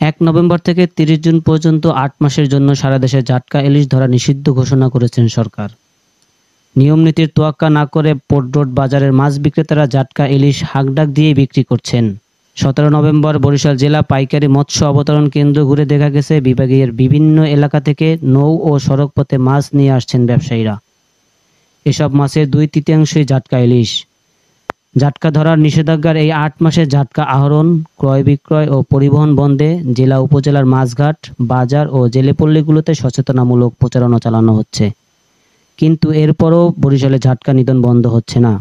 ১ November থেকে ৩০ June পর্যন্ত ৮ মাসের জন্য সারা দেশে জাটকা ইলিশ ধরা নিষিদ্ধ ঘোষণা করেছেন সরকার। নিয়ম-নীতির তোয়াক্কা না করে পোর্ট রোড বাজারের মাছ বিক্রেতারা জাটকা ইলিশ হাঁকডাক দিয়েই বিক্রি করছেন। ১৭ নভেম্বর বরিশাল জেলা পাইকারি মৎস্য অবতরণ কেন্দ্র ঘুরে দেখা গেছে বিভাগের বিভিন্ন এলাকা থেকে নৌ ও সড়কপথে মাছ নিয়ে আসছেন ব্যবসায়ীরা। এসব মাছের ২/৩ জাটকা ইলিশ। জাটকা ধরার নিষেধাজ্ঞার এই ৮ মাসে জাটকা আহরণ, ক্রয় বিক্রয় ও পরিবহন বন্ধে জেলা উপজেলার মাছঘাট, বাজার ও জেলেপল্লীগুলোতে সচেতনামূলক প্রচারণা চালানো হচ্ছে। কিন্তু এরপরও বরিশালে জাটকা নিধন বন্ধ হচ্ছে না।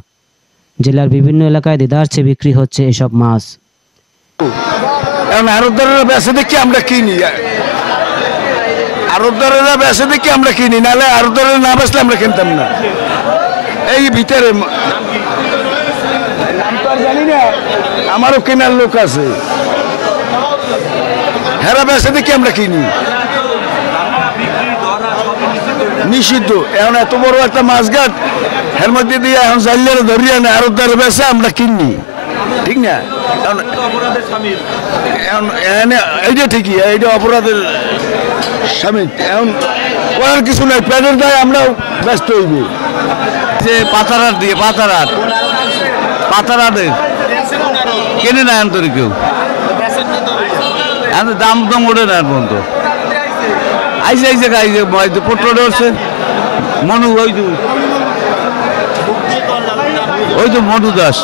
জেলার বিভিন্ন এলাকায় দেদারছে বিক্রি হচ্ছে এসব মাছ। আরবদারেরা বেচে দেখি আমরা কিনি, আরবদারেরা বেচে দেখি আমরা কিনি, নাহলে আরবদারেরা না বেচলে আমরা কিনতাম না। এই ভিতরে জানি না, আমারও কেনার লোক আছে, হেরা বেচে দেখি আমরা কিনি। নিষিদ্ধ এখন এত বড় একটা মাছঘাট, এর মধ্যে দিয়ে এখন জাইলে ধরিয়া না আরবদারে বেচে আমরা কিনি, ঠিক না? এইটা ঠিকই, এইটা অপরাধের স্বামী। এখন করার কিছু নাই, প্যানের দায় আমরাও ব্যস্ত হইব। যে পাতারাট দিয়ে পাতারাটের কেনে না আন্তরিক কেউ, এখন দাম দাম ওঠে না পর্যন্ত। আইসে পোট্রো ধরছে মনু, ওই তো মনু দাস।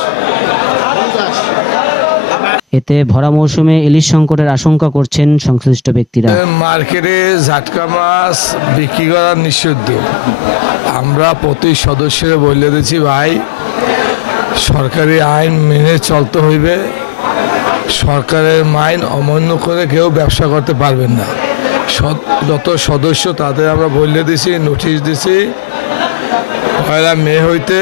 এতে ভরা মৌসুমে ইলিশ সংকটের আশঙ্কা করছেন সংশ্লিষ্ট ব্যক্তিরা। মার্কেটে জাটকা মাছ বিক্রি করা নিষিদ্ধ। আমরা প্রতি সদস্যরা বলে দিচ্ছি, ভাই সরকারি আইন মেনে চলতে হইবে, সরকারের আইন অমান্য করে কেউ ব্যবসা করতে পারবেন না। যত সদস্য তাদের আমরা বলে দিছি, নোটিশ দিছি, ১ মে হইতে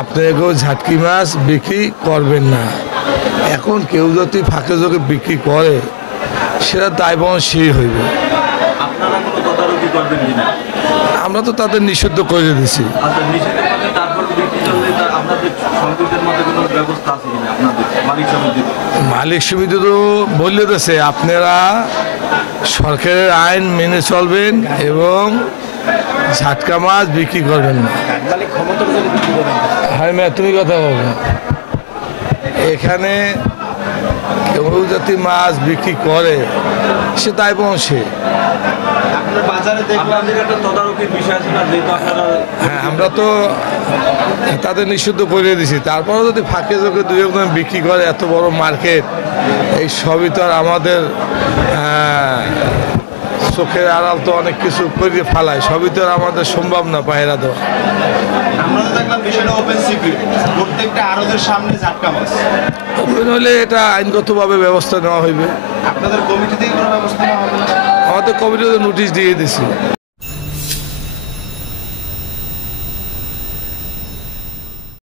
আপনারা কেউ ঝাটকি মাছ বিক্রি করবেন না। এখন কেউ যদি ফাঁকে যোগে বিক্রি করে সেটা দায়বহনশীল হইবে। আমরা তো তাদের নিষিদ্ধ করে দিছি। মালিক সমিতি তো বললে দিয়েছে আপনারা সরকারের আইন মেনে চলবেন এবং ঝাটকা মাছ বিক্রি করবেন না। হ্যাঁ ম্যা, তুমি কথা বলবে। এখানে কেউ যদি মাছ বিক্রি করে সে দায়বহনশীল। হ্যাঁ, আমরা তো তাদের নিষিদ্ধ করে দিছি। তারপরেও যদি ফাঁকে যোগে ২-১ বিক্রি করে, এত বড় মার্কেট, এই সবই তো আর আমাদের চোখের আড়াল তো অনেক কিছু করে ফেলায়, সবই তো আর আমাদের সম্ভব না পায়রা দেওয়া। ওপেন হলে এটা আইনগতভাবে ব্যবস্থা নেওয়া হইবে। আমাদের কমিটিতে নোটিশ দিয়ে দিছি।